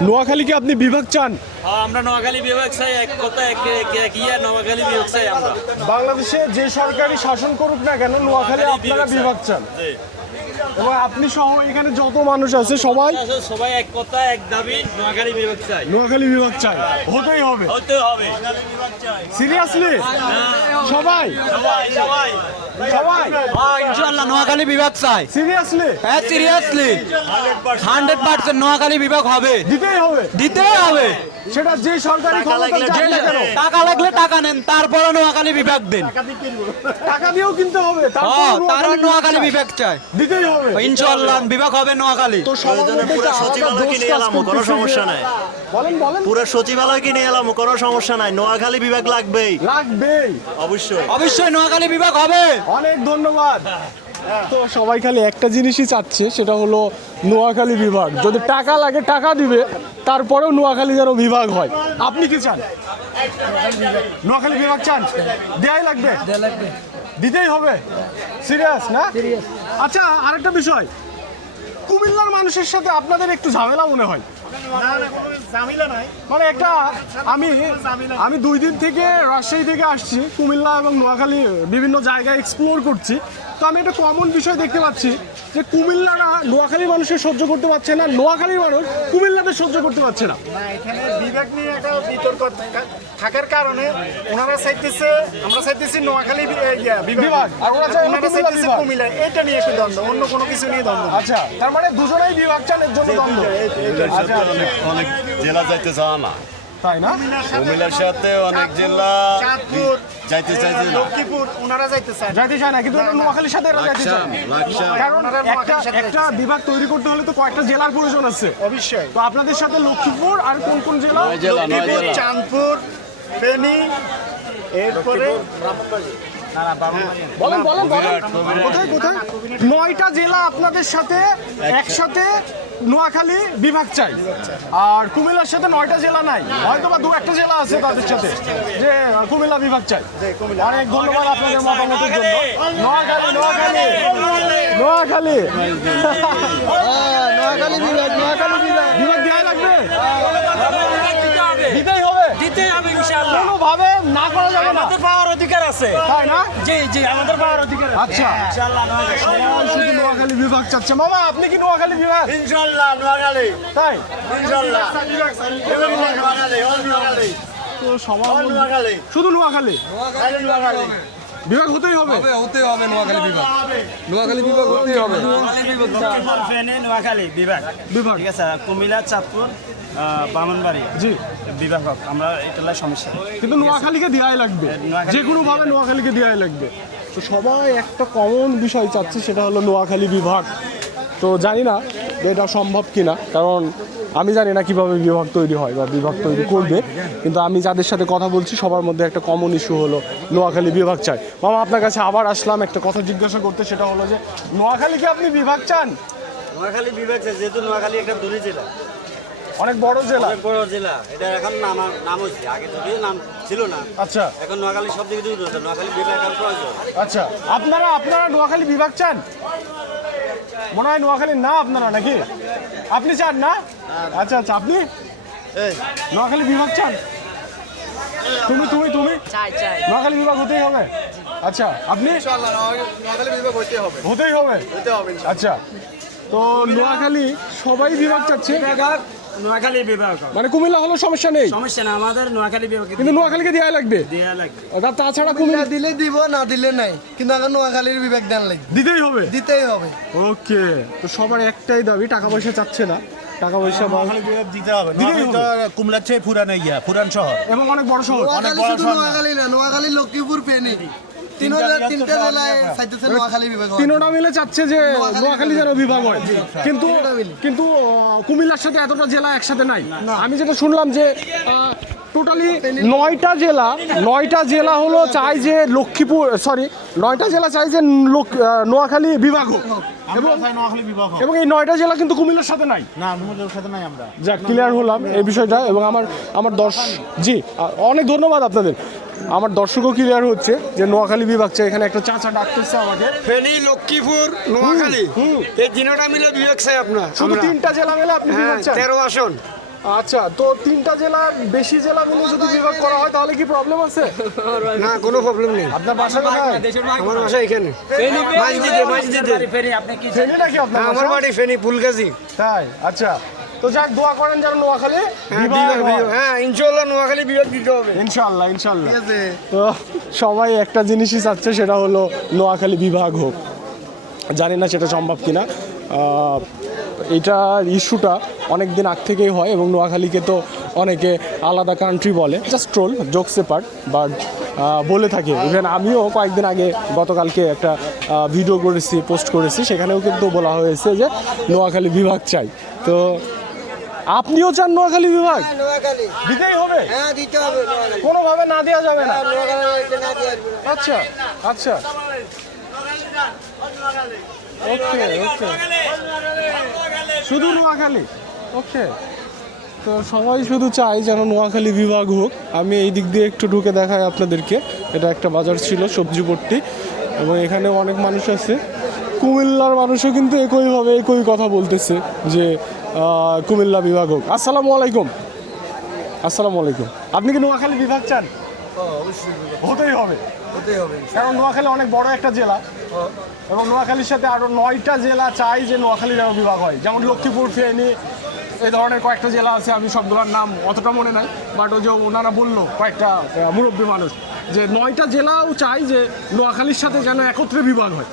নোয়াখালীকে আপনি বিভাগ চান? হ্যাঁ, আমরা নোয়াখালী বিভাগ চাই এক কথা এক এক ইয়ে নোয়াখালী বিভাগ চাই আমরা। বাংলাদেশে যে সরকারি শাসন করুক না কেন নোয়াখালী আপনারা বিভাগ চান। জি। এবং আপনি সহ এখানে যত মানুষ আছে সবাই সবাই এক কথা এক দাবি নোয়াখালী বিভাগ চাই। নোয়াখালী বিভাগ চাই। হতেই হবে। হতে হবে। সিরিয়াসলি সবাই সবাই। সবাই? সবাই। নোয়াখালী বিভাগ চাই। সিরিয়াসলি হ্যাঁ সিরিয়াসলি হান্ড্রেড পার্সেন্ট নোয়াখালী বিভাগ হবে। দিতেই হবে। দিতেই হবে। সেটা যে সরকারি টাকা লাগলে টাকা নেন তারপরে নোয়াখালী বিভাগ দেন। টাকা দিয়েও কিনতে হবে তারপর তারা নোয়াখালী। বিভাগ চাই দিতেই হবে। ইনশাল্লাহ বিভাগ হবে নোয়াখালী। তো সবার পুরো সচিবালয় কিনে এলাম, কোনো সমস্যা নাই। বলেন বলেন। পুরো সচিবালয় কিনে এলাম কোনো সমস্যা নাই। নোয়াখালী বিভাগ লাগবেই। লাগবেই। অবশ্যই। অবশ্যই নোয়াখালী বিভাগ হবে। অনেক ধন্যবাদ। তো সবাই খালি একটা জিনিসই চাচ্ছে সেটা হলো নোয়াখালী বিভাগ। যদি টাকা লাগে টাকা দিবে তারপরেও নোয়াখালী যেন বিভাগ হয়। আপনি কি চান? নোয়াখালী বিভাগ চান? দেয়াই লাগবে? দিতেই হবে? সিরিয়াস না? আচ্ছা আরেকটা বিষয়। কুমিল্লার মানুষের সাথে আপনাদের একটু ঝামেলা মনে হয়। মানে একটা, আমি আমি দুই দিন থেকে রাজশাহী থেকে আসছি, কুমিল্লা এবং নোয়াখালী বিভিন্ন জায়গায় এক্সপ্লোর করছি। তো আমি একটা কমন বিষয় দেখতে পাচ্ছি যে কুমিল্লারা নোয়াখালী মানুষের সহ্য করতে পারছে না নোয়াখালীর মানুষ কুমিল্লাদের সহ্য করতে পারছে না। না এখানে বিভাগ নিয়ে একটা বিতর্ক থাকার কারণে ওনারা চাইতেছে আমরা চাইতেছি নোয়াখালী বিভাগ। আর ওরা ওনারা চাইতেছে কুমিল্লা। এটা নিয়ে একটু দ্বন্দ্ব অন্য কোনো কিছু নিয়ে দ্বন্দ্ব আচ্ছা তার মানে দুজনেই বিভাগ চান এর জন্য দ্বন্দ্ব। আচ্ছা অনেক অনেক জেলা যাইতে চাওয়া না। তাই না? কুমিল্লার সাথে অনেক জেলা চাঁদপুর যাইতে চাইছে না। লক্ষ্মীপুর ওনারা যাইতে চায় যাইতে চায় না কিন্তু নোয়াখালীর সাথে এরা যাইতে চায়। কারণ ওনারা একটা একটা বিভাগ তৈরি করতে হলে তো কয়েকটা জেলার প্রয়োজন আছে। অবশ্যই। তো আপনাদের সাথে লক্ষ্মীপুর আর কোন কোন জেলা? চাঁদপুর ফেনী এরপরে বলেন বলেন বলেন। কোথায় কোথায়? নয়টা জেলা আপনাদের সাথে একসাথে। নোয়াখালী বিভাগ চাই। আর কুমিল্লার সাথে নয়টা জেলা নাই। হয়তো বা দু একটা জেলা আছে তাদের সাথে যে কুমিল্লা বিভাগ চাই। অনেক ধন্যবাদ আপনাদের মতামতের জন্য। নোয়াখালী। নোয়াখালী নোয়াখালী। নোয়াখালী। বিভাগ নোয়াখালী বিভাগ। বিভাগ দেওয়া লাগবে? হবে। দিতেই হবে। দিতে হবে। ইনশাআল্লাহ। কোনোভাবে না করা যাবে না। আমাদের পাওয়ার অধিকার আছে। তাই না? জি জি আমাদের পাওয়ার অধিকার আছে। আচ্ছা। ইনশাআল্লাহ শুধু নোয়াখালী বিভাগ চাচ্ছে। মামা আপনি কি নোয়াখালী বিভাগ? ইনশাল্লাহ নোয়াখালী। তাই? ইনশাল্লাহ নোয়াখালী নোয়াখালী। তো মধ্যে- নোয়াখালী। শুধু নোয়াখালী? খালি নোয়াখালী। বিভাগ হতেই হবে। হতে হবে নোয়াখালী বিভাগ। নোয়াখালী বিভাগ হতেই হবে। নোয়াখালী বিভাগ বিভাগ। ঠিক আছে কুমিল্লা চাঁদপুর বামনবাড়ি। জি। বিভাগ হোক আমরা এটার সমস্যা। কিন্তু নোয়াখালীকে দেওয়াই লাগবে। যে কোনো ভাবে নোয়াখালীকে দেওয়াই লাগবে। তো সবাই একটা কমন বিষয় চাচ্ছে সেটা হলো নোয়াখালী বিভাগ। তো জানি না এটা সম্ভব কিনা কারণ আমি জানি না কীভাবে বিভাগ তৈরি হয় বা বিভাগ তৈরি করবে। কিন্তু আমি যাদের সাথে কথা বলছি সবার মধ্যে একটা কমন ইস্যু হলো নোয়াখালী বিভাগ চাই মামা আপনার কাছে আবার আসলাম একটা কথা জিজ্ঞাসা করতে সেটা হলো যে নোয়াখালীকে আপনি বিভাগ চান? নোয়াখালী বিভাগ আছে, যেহেতু নোয়াখালী একটা দূরে জেলা। অনেক বড় জেলা? অনেক বড় জেলা। এটা এখন নাম নাম হচ্ছে আগে যদিও নাম ছিল না। আচ্ছা। এখন নোয়াখালী সব দিকে দূর হচ্ছে নোয়াখালী বিভাগ এখন প্রয়োজন। আচ্ছা। আপনারা আপনারা নোয়াখালী বিভাগ চান? মনে হয় নোয়াখালী না আপনারা নাকি? আপনি চান না? আচ্ছা আচ্ছা। আপনি? নোয়াখালী বিভাগ চান? তুমি তুমি তুমি? চাই চাই। নোয়াখালী বিভাগ হতেই হবে? আচ্ছা আপনি? হতেই হবে। আচ্ছা। তো নোয়াখালী সবাই বিভাগ চাচ্ছে? নোয়াখালী বিভাগ মানে কুমিল্লা হলো সমস্যা নেই? সমস্যা না আমাদের নোয়াখালী বিভাগ কিন্তু নোয়াখালীকে দেওয়া লাগবে? দেয়া লাগবে। তাছাড়া কুমিল্লা দিলে দিব না দিলে নাই। কিন্তু এখন নোয়াখালীর বিভাগ দেন লাগবে। দিতেই হবে? দিতেই হবে। ওকে। তো সবার একটাই দাবি টাকা পয়সা চাচ্ছে না। টাকা পয়সা বিভাগ দিতে হবে। কুমিল্লার চেয়ে পুরান ইয়া পুরান শহর। এবং অনেক বড় শহর। নোয়াখালী না নোয়াখালী লক্ষ্মীপুর হাজার তিনটা নোয়াখালী বিভাগ তিনোটা মিলে চাচ্ছে যে নোয়াখালী যেন বিভাগ। হয়। কিন্তু কিন্তু কুমিল্লার সাথে এতটা জেলা একসাথে নাই। আমি যেটা শুনলাম যে টোটালি নয়টা জেলা নয়টা জেলা হলো চাই যে লক্ষ্মীপুর সরি নয়টা জেলা চাই যে লোক- নোয়াখালী বিভাগ হোক। এবং নোয়াখালী বিভাগ এবং এই নয়টা জেলা কিন্তু কুমিল্লার সাথে নাই। না কুমিল্লার সাথে নাই আমরা। যাক ক্লিয়ার হলাম এই বিষয়টা এবং আমার আমার দর্শক জি অনেক ধন্যবাদ আপনাদের। আমার দর্শকও ক্লিয়ার হচ্ছে যে নোয়াখালী বিভাগ চাই। এখানে একটা চাচা ডাকতেছে আমাকে। ফেনী লক্ষ্মীপুর নোয়াখালী। হুম। এই তিনটা মিলে বিভাগ চাই আপনার শুধু তিনটা জেলা মিলে আপনি বিভাগ চান? তেরো আসন। আচ্ছা তো তিনটা জেলা বেশি জেলা মিলে যদি বিভাগ করা হয় তাহলে কি প্রবলেম আছে? না কোনো প্রবলেম নেই। আপনার বাসা কোথায়? আমার বাসা এখানে। মাঝদিতে মাঝদিতে ফেনী নাকি আপনার আমার বাড়ি ফেনি ফুলগাছি তাই আচ্ছা। তো যাক দোয়া করেন যেন নোয়াখালী হ্যাঁ ইনশাল্লাহ নোয়াখালী বিভাগ দিতে হবে। ইনশাল্লাহ ইনশাল্লাহ তো সবাই একটা জিনিসই চাচ্ছে সেটা হলো নোয়াখালী বিভাগ হোক। জানি না সেটা সম্ভব কিনা। এটার ইস্যুটা অনেক দিন আগ থেকেই হয় এবং নোয়াখালীকে তো অনেকে আলাদা কান্ট্রি বলে। Just troll joke separate but বলে থাকে। ইভেন আমিও কয়েকদিন আগে গতকালকে একটা ভিডিও করেছি পোস্ট করেছি। সেখানেও কিন্তু বলা হয়েছে যে নোয়াখালী বিভাগ চাই। তো আপনিও চান নোয়াখালী বিভাগ? দিতেই হবে। হ্যাঁ দিতে হবে নোয়াখালী। কোনোভাবে না দেওয়া যাবে না। না। আচ্ছা আচ্ছা। ওকে ওকে। শুধু নোয়াখালী? ওকে। তো সবাই শুধু চায় যেন নোয়াখালী বিভাগ হোক। আমি এই দিক দিয়ে একটু ঢুকে দেখাই আপনাদেরকে। এটা একটা বাজার ছিল সবজি পট্টি এবং এখানে অনেক মানুষ আছে। কুমিল্লার মানুষও কিন্তু একইভাবে একই কথা বলতেছে যে কুমিল্লা বিভাগ হোক আসসালামু আলাইকুম। আসসালামু আলাইকুম। আপনি কি নোয়াখালী বিভাগ চান? হতেই হবে। কারণ নোয়াখালী অনেক বড় একটা জেলা। এবং নোয়াখালীর সাথে আরও নয়টা জেলা চাই যে নোয়াখালীর বিভাগ হয়। যেমন লক্ষ্মীপুর ফেনী এই ধরনের কয়েকটা জেলা আছে। আমি সবগুলোর নাম অতটা মনে নাই। বাট ওই যে ওনারা বলল কয়েকটা মুরব্বী মানুষ যে নয়টা জেলাও চাই যে নোয়াখালীর সাথে যেন একত্রে বিভাগ হয়।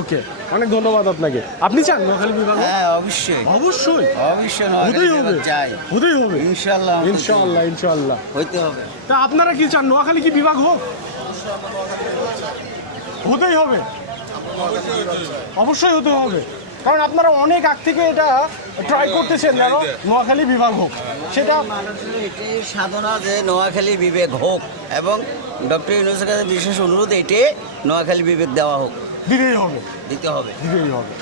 ওকে। অনেক ধন্যবাদ আপনাকে। আপনি চান নোয়াখালী বিভাগ? হ্যাঁ অবশ্যই। অবশ্যই? অবশ্যই হতেই হবে। যাই। হতেই হবে। ইনশাল্লাহ হতে ইনশাআল্লাহ ইনশাআল্লাহ। হইতে হবে। তা আপনারা কি চান? নোয়াখালী কি বিভাগ হোক? হতেই হবে। অবশ্যই হতে হবে। কারণ আপনারা অনেক আগ থেকে এটা ট্রাই করতেছেন যেন নোয়াখালী বিভাগ হোক। সেটা মানুষের এটি সাধনা যে নোয়াখালী বিবেক হোক এবং ডক্টর ইউনুসের কাছে বিশেষ অনুরোধ এটি নোয়াখালী বিবেক দেওয়া হোক। দিতেই হবে। দিতে হবে। দিতেই হবে।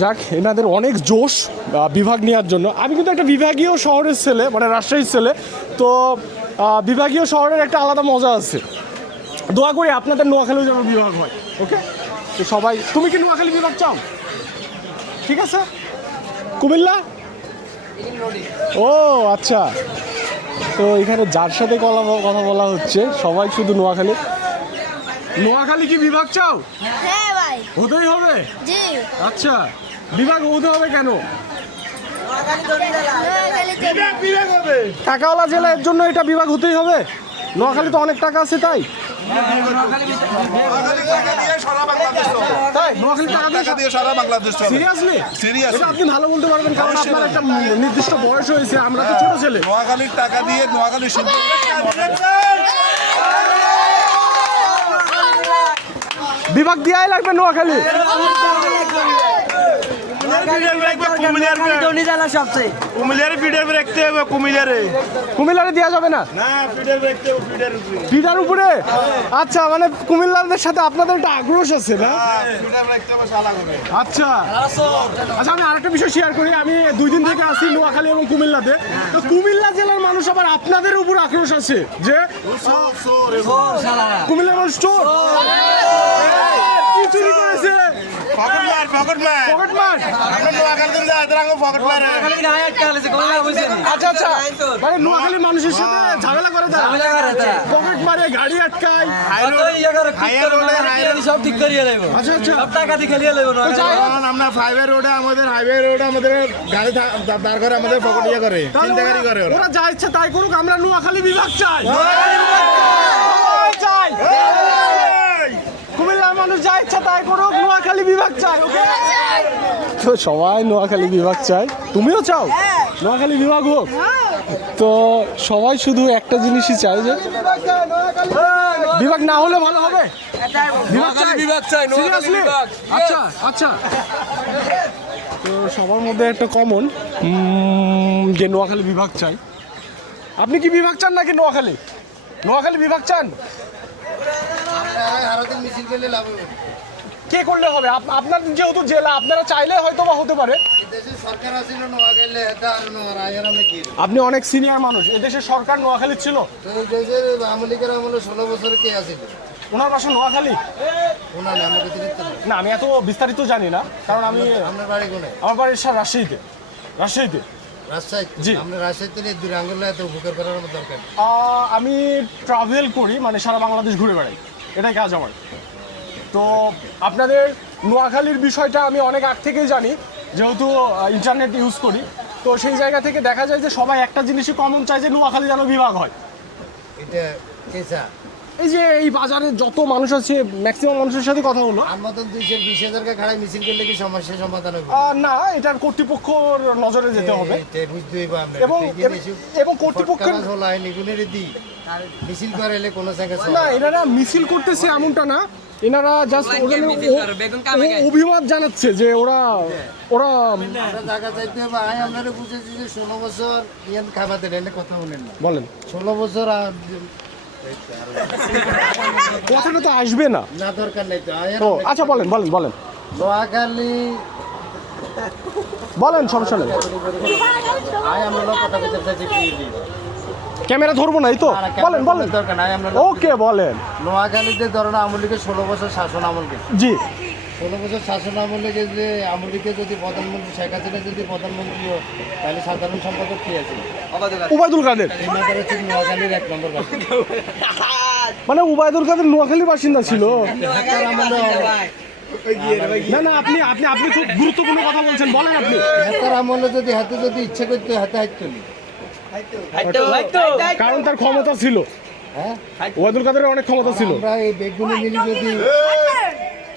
যাক এনাদের অনেক জোশ বিভাগ নেওয়ার জন্য। আমি কিন্তু একটা বিভাগীয় শহরের ছেলে মানে রাজশাহীর ছেলে। তো বিভাগীয় শহরের একটা আলাদা মজা আছে। দোয়া করি আপনাদের নোয়াখালী যেন বিভাগ হয় ওকে? তো সবাই তুমি কি নোয়াখালী বিভাগ চাও? ঠিক আছে? কুমিল্লা? ও আচ্ছা। তো এখানে যার সাথে কথা কথা বলা হচ্ছে সবাই শুধু নোয়াখালী। নোয়াখালী কি বিভাগ চাও? হ্যাঁ ভাই। হতেই হবে? জি। আচ্ছা বিভাগ হতে হবে কেন? টাকাওয়ালা জেলা এর জন্য এটা বিভাগ হতেই হবে? নোয়াখালী তো অনেক টাকা আছে তাই? তাই? টাকা দিয়ে দিয়ে সারা বাংলাদেশ সিরিয়াসলি Seriously. এটা আপনি ভালো বলতে পারবেন কারণ আপনার একটা নির্দিষ্ট বয়স হয়েছে আমরা তো ছোট ছেলে। নোয়াখালীর টাকা দিয়ে নোয়াখালী বিভাগ দেওয়াই লাগবে নোয়াখালী। কুমিল্লারে ভিডিও রাখতে হবে কুমিল্লারে। কুমিল্লারে দেওয়া যাবে না? ভিডিওর উপরে। আচ্ছা মানে কুমিল্লারদের সাথে আপনাদের একটা আক্রোশ আছে না? আচ্ছা। আচ্ছা আমি আরেকটা বিষয় শেয়ার করি। আমি দুই দিন থেকে আসি নোয়াখালী এবং কুমিল্লাতে। তো কুমিল্লা জেলার মানুষ আবার আপনাদের উপর আক্রোশ আছে যে কুমিল্লার মানুষ চোর। পকেট মার পকেট মার পকেট মার আমরা নোয়াখালী পকেট মার আচ্ছা আচ্ছা। মানে নোয়াখালী মানুষের সাথে ঝামেলা করে তারা। পকেট মারে গাড়ি আটকায়। রোডে হাইয়ার সব ঠিক করিয়ে আচ্ছা আচ্ছা। টাকা দিয়ে খেলিয়ে আমরা হাইওয়ে রোডে আমাদের হাইওয়ে রোডে আমাদের গাড়ি থা- দা- দাঁড় করে আমাদের পকেট ইয়ে করে তাহলে চিন্তাকারী করে ওরা। ওরা যা ইচ্ছা তাই করুক আমরা নোয়াখালী বিভাগ চাই। সবাই চাই। কুমিল্লার মানুষ যা ইচ্ছা তাই করুক নোয়াখালী বিভাগ চাই ওকে তো সবাই নোয়াখালী বিভাগ চাই। তুমিও চাও? নোয়াখালী বিভাগ হোক। তো সবাই শুধু একটা জিনিসই চাই যে বিভাগ না হলে ভালো হবে? বিভাগ চাই? বিভাগ চাই আচ্ছা আচ্ছা। তো সবার মধ্যে একটা কমন যে নোয়াখালী বিভাগ চাই। আপনি কি বিভাগ চান নাকি নোয়াখালী? নোয়াখালী বিভাগ চান ভারতের মিছিল করলে লাভ হবে কে করলে হবে? আপ- আপনার যেহেতু জেলা আপনারা চাইলে হয়তো বা হতে পারে। আপনি অনেক সিনিয়র মানুষ। এদেশের সরকার নোয়াখালী ছিল। এই দেশের আমলে ষোলো বছর কে আছিল? ওনার বাসা নোয়াখালী? না। আমি এত বিস্তারিত জানি না কারণ আমি আপনার বাড়ি কোনে আমার বাড়ির সার রাজশাহীতে। রাজশাহীতে। জি। আমরা রাজশাহীতে দূরে আঙ্গুল এত উপকার করার দরকার। আমি ট্রাভেল করি মানে সারা বাংলাদেশ ঘুরে বেড়াই। এটাই কাজ আমার। তো আপনাদের নোয়াখালীর বিষয়টা আমি অনেক আগ থেকেই জানি, যেহেতু ইন্টারনেট ইউজ করি। তো সেই জায়গা থেকে দেখা যায় যে সবাই একটা জিনিসই কমন চায় যে নোয়াখালী যেন বিভাগ হয়। এটা এই যে এই বাজারে যত মানুষ আছে ম্যাক্সিমাম মানুষের সাথে কথা হলো মতন দুইশো বিশ হাজারকে খাড়াই মিছিল করলে কি সমস্যার সমাধান হবে? না এটার কর্তৃপক্ষর নজরে যেতে হবে। বুঝতে হইব এবং এবং কর্তৃপক্ষের ফটকা হলো আইন দি। মিছিল করাইলে কোনো জায়গায় না এনারা মিছিল করতেছে এমনটা না। এনারা জাস্ট অভিমত জানাচ্ছে যে ওরা ওরা আমরা জায়গা চাইতে হবে। আয় আমরা বুঝেছি যে ষোলো বছর ইয়ান খাবার দেন কথা বলেন না। বলেন। ষোলো বছর আর কথাটা তো আসবে না। না দরকার নেই তো। আচ্ছা বলেন বলেন বলেন। নোয়াখালী। বলেন সমস্যা নেই। ক্যামেরা ধরবো নাই এই তো বলেন বলেন। দরকার নাই আমরা ওকে বলেন। নোয়াখালীতে ধরেন আমলিকে ষোলো বছর শাসন আমলকে। জি। ষোলো বছর শাসন আমলে যে আমলিকে যদি প্রধানমন্ত্রী শেখ হাসিনা যদি প্রধানমন্ত্রী হয় তাহলে সাধারণ সম্পাদক কি আছে? উবায়দুল কাদের। নোয়াখালীর এক নম্বর মানে উবায়দুল কাদের নোয়াখালীর বাসিন্দা ছিল। না না আপনি আপনি আপনি খুব গুরুত্বপূর্ণ কথা বলছেন। বলেন আপনি। তার আমলে যদি হাতে যদি ইচ্ছে করতে হাতে হাইতো কারণ তার ক্ষমতা ছিল। হ্যাঁ? উবায়দুল কাদের অনেক ক্ষমতা ছিল। আমরা এই বেগুনি মিলি যদি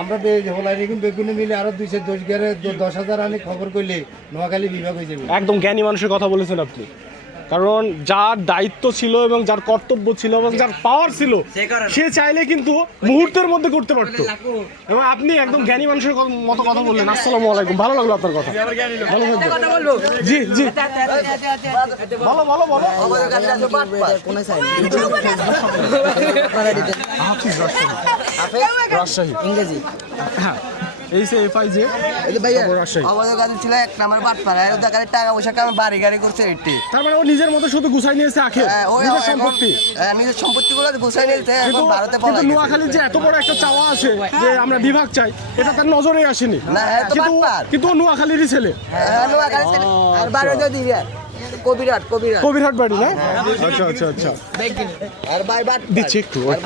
আমরা হলাই রেগুন বেগুনি মিলে আরও দুইশো দশ গেলে দশ হাজার আনি খবর করলে নোয়াখালী বিভাগ হয়ে যাবে। একদম জ্ঞানী মানুষের কথা বলেছেন আপনি। কারণ যার দায়িত্ব ছিল এবং যার কর্তব্য ছিল এবং যার পাওয়ার ছিল সে চাইলে কিন্তু মুহূর্তের মধ্যে করতে পারতো। এবং আপনি একদম জ্ঞানী মানুষের মতো কথা বললেন। আসসালামু আলাইকুম। ভালো লাগল আপনার কথা। ভালো থাকবেন জি জি। বলো বলো বলো হাফিজ রাজশাহী রাজশাহী। ইংরেজি। হ্যাঁ। এই সে এফ আই জে তারপর রাজশাহী। আমাদের কাছে ছিল এক নাম্বার বাট পাড়া ওদের কাছে টাকা পয়সা কারণ বাড়ি গাড়ি করছে এটি তার মানে ও নিজের মতো শুধু গুছাই নিয়েছে আখে হ্যাঁ, নিজের সম্পত্তি। হ্যাঁ, নিজের সম্পত্তিগুলো গুছাই নিয়েছে এখন ভারতে কিন্তু নোয়াখালীর যে এত বড় একটা চাওয়া আছে যে আমরা বিভাগ চাই এটা তার নজরে আসেনি। না, কিন্তু ছেলে। আর তো দিবি। আর। কবিরাট কবিরাট। কবিরহাট বাড়ি না? আচ্ছা আচ্ছা আচ্ছা। আর ভাই বাট দিচ্ছি একটু। আর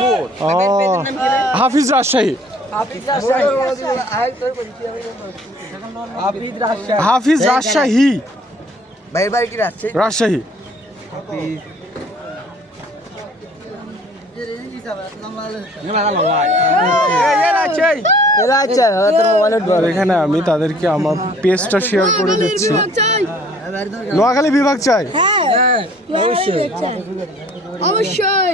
সুর ও, হাফিজ রাজশাহী। হাফিজ রাজশাহী। ভাই কি রাখছে রাজশাহী। এখানে আমি তাদেরকে আমার পেজটা শেয়ার করে দিচ্ছি। নোয়াখালী বিভাগ চাই। অবশ্যই। অবশ্যই।